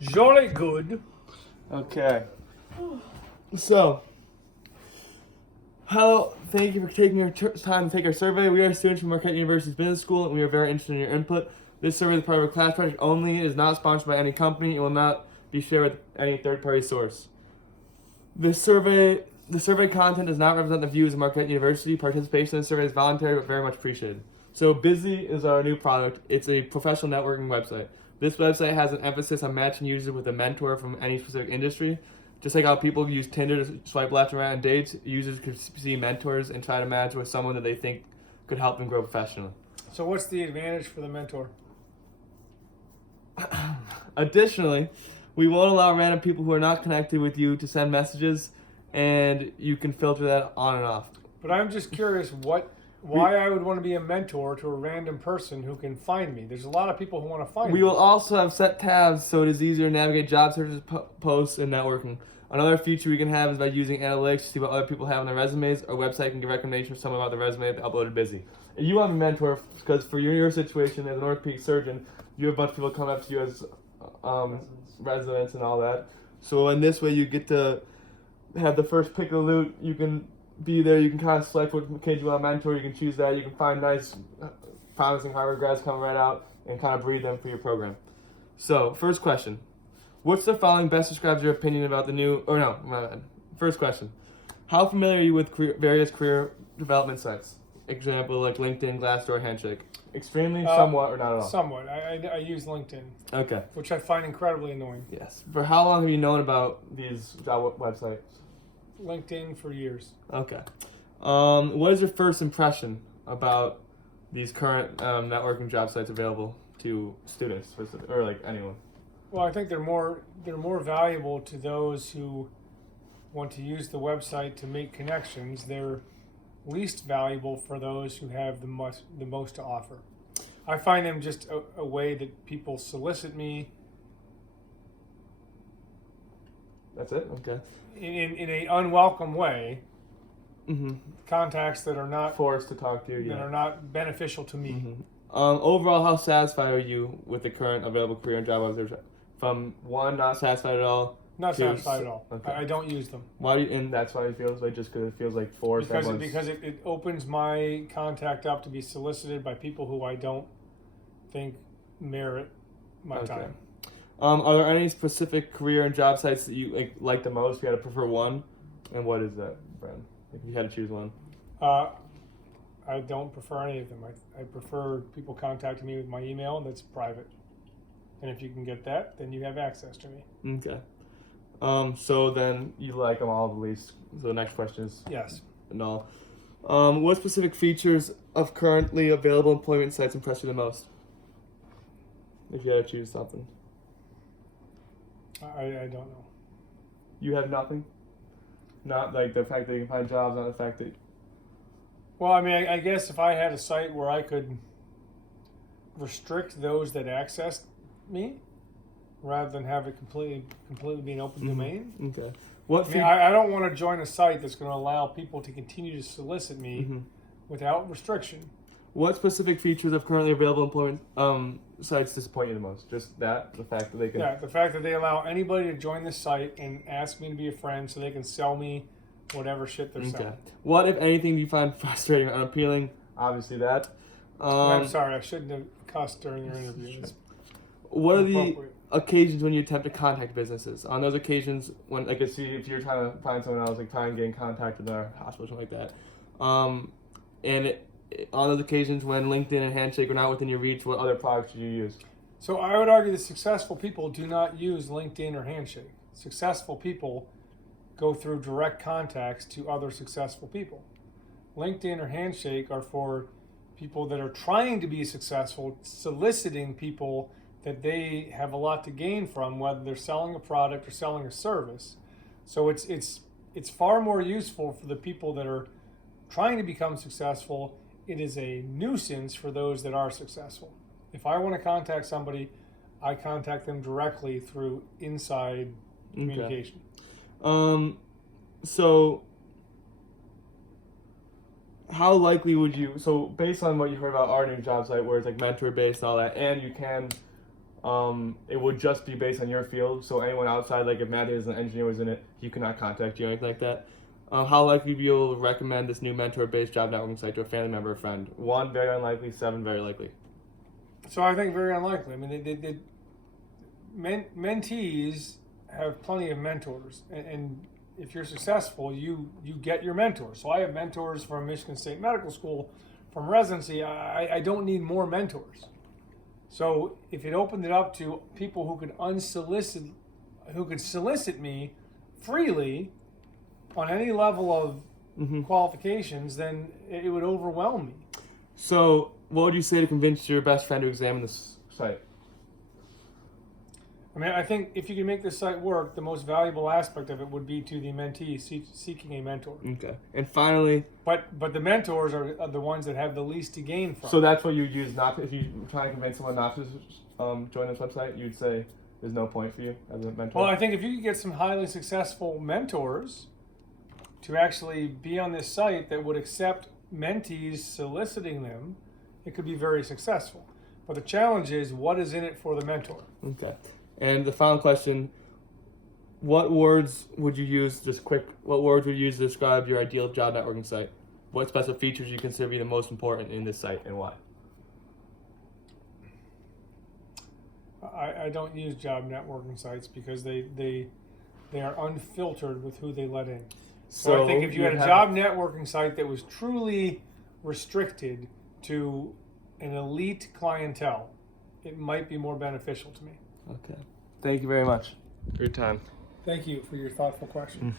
Jolly good. Okay. So, hello. Thank you for taking your time to take our survey. We are students from Marquette University's Business School, and we are very interested in your input. This survey is part of a class project only. It is not sponsored by any company. It will not be shared with any third-party source. The survey content does not represent the views of Marquette University. Participation in the survey is voluntary but very much appreciated. So, Busy is our new product. It's a professional networking website. This website has an emphasis on matching users with a mentor from any specific industry. Just like how people use Tinder to swipe left and right on dates, users could see mentors and try to match with someone that they think could help them grow professionally. So what's the advantage for the mentor? Additionally, we won't allow random people who are not connected with you to send messages, and you can filter that on and off. But I'm just curious why I would want to be a mentor to a random person who can find me. There's a lot of people who want to find me. We will also have set tabs so it is easier to navigate job searches, posts, and networking. Another feature we can have is by using analytics to see what other people have on their resumes. Our website can give recommendations for someone about the resume they uploaded busy. If you have a mentor, because for your situation as an orthopedic surgeon, you have a bunch of people come up to you as residents and all that. So in this way, you get to have the first pick of the loot. You can be there. You can kind of select what kids you want to mentor. You can choose that. You can find nice, promising Harvard grads coming right out and kind of breed them for your program. So, first question. What's the following best describes your opinion about the new... Or no, my bad. First question. How familiar are you with various career development sites? Example, like LinkedIn, Glassdoor, Handshake. Extremely, somewhat, or not at all? Somewhat. I use LinkedIn. Okay. Which I find incredibly annoying. Yes. For how long have you known about these job websites? LinkedIn for years. Okay. What is your first impression about these current networking job sites available to students or like anyone? Well, I think they're more valuable to those who want to use the website to make connections. They're least valuable for those who have the most to offer. I find them just a way that people solicit me. That's it? Okay. In a unwelcome way. Mm-hmm. Contacts that are not forced to talk to you. That are not beneficial to me. Mm-hmm. Overall, how satisfied are you with the current available career and job websites? From one, not satisfied at all. Not satisfied at all. Okay. I don't use them. Why? And that's why it feels like just because it feels like because it opens my contact up to be solicited by people who I don't think merit my time. Are there any specific career and job sites that you like the most? If you had to prefer one, and what is that, Brad? If you had to choose one. I don't prefer any of them. I prefer people contacting me with my email, and that's private. And if you can get that, then you have access to me. Okay. So then you like them all the least. So the next question is yes. No. What specific features of currently available employment sites impress you the most? If you had to choose something. I don't know. You have nothing? Not like the fact that you can find jobs, not the fact that... Well, I mean, I guess if I had a site where I could restrict those that accessed me, rather than have it completely be an open domain. Okay. I don't want to join a site that's going to allow people to continue to solicit me without restriction. What specific features of currently available employment sites disappoint you the most? Just that? The fact that they can... Yeah, the fact that they allow anybody to join the site and ask me to be a friend so they can sell me whatever shit they're selling. What, if anything, do you find frustrating or unappealing? Obviously that. I'm sorry, I shouldn't have cussed during your interview. What are the occasions when you attempt to contact businesses? On those occasions, when if you're trying to find someone else, like try and get in contact with their hospital or something like that. On those occasions when LinkedIn and Handshake are not within your reach, what other products do you use? So I would argue that successful people do not use LinkedIn or Handshake. Successful people go through direct contacts to other successful people. LinkedIn or Handshake are for people that are trying to be successful, soliciting people that they have a lot to gain from, whether they're selling a product or selling a service. So it's far more useful for the people that are trying to become successful. It is a nuisance for those that are successful. If I want to contact somebody, I contact them directly through inside communication. So how likely would you, so based on what you heard about our new job site where it's like mentor based, all that, and you can it would just be based on your field. So anyone outside, like if Matthew as an engineer was in it, he could not contact you or anything like that. How likely would you will recommend this new mentor-based job networking site to a family member or friend? 1, very unlikely. 7, very likely. So I think very unlikely. I mean, mentees have plenty of mentors, and if you're successful, you get your mentors. So I have mentors from Michigan State Medical School, from residency. I don't need more mentors. So if it opened it up to people who could solicit me freely on any level of qualifications, then it would overwhelm me. So what would you say to convince your best friend to examine this site? I mean, I think if you can make this site work, the most valuable aspect of it would be to the mentee seeking a mentor. Okay. And finally, But the mentors are the ones that have the least to gain from. so that's what you use not to, if you try to convince someone not to join this website, you'd say there's no point for you as a mentor? Well, I think if you could get some highly successful mentors to actually be on this site that would accept mentees soliciting them, it could be very successful. But the challenge is, what is in it for the mentor? Okay. And the final question, what words would you use, what words would you use to describe your ideal job networking site? What special features do you consider to be the most important in this site and why? I don't use job networking sites because they are unfiltered with who they let in. So I think if you had a job networking site that was truly restricted to an elite clientele, it might be more beneficial to me. Okay. Thank you very much for your time. Thank you for your thoughtful question.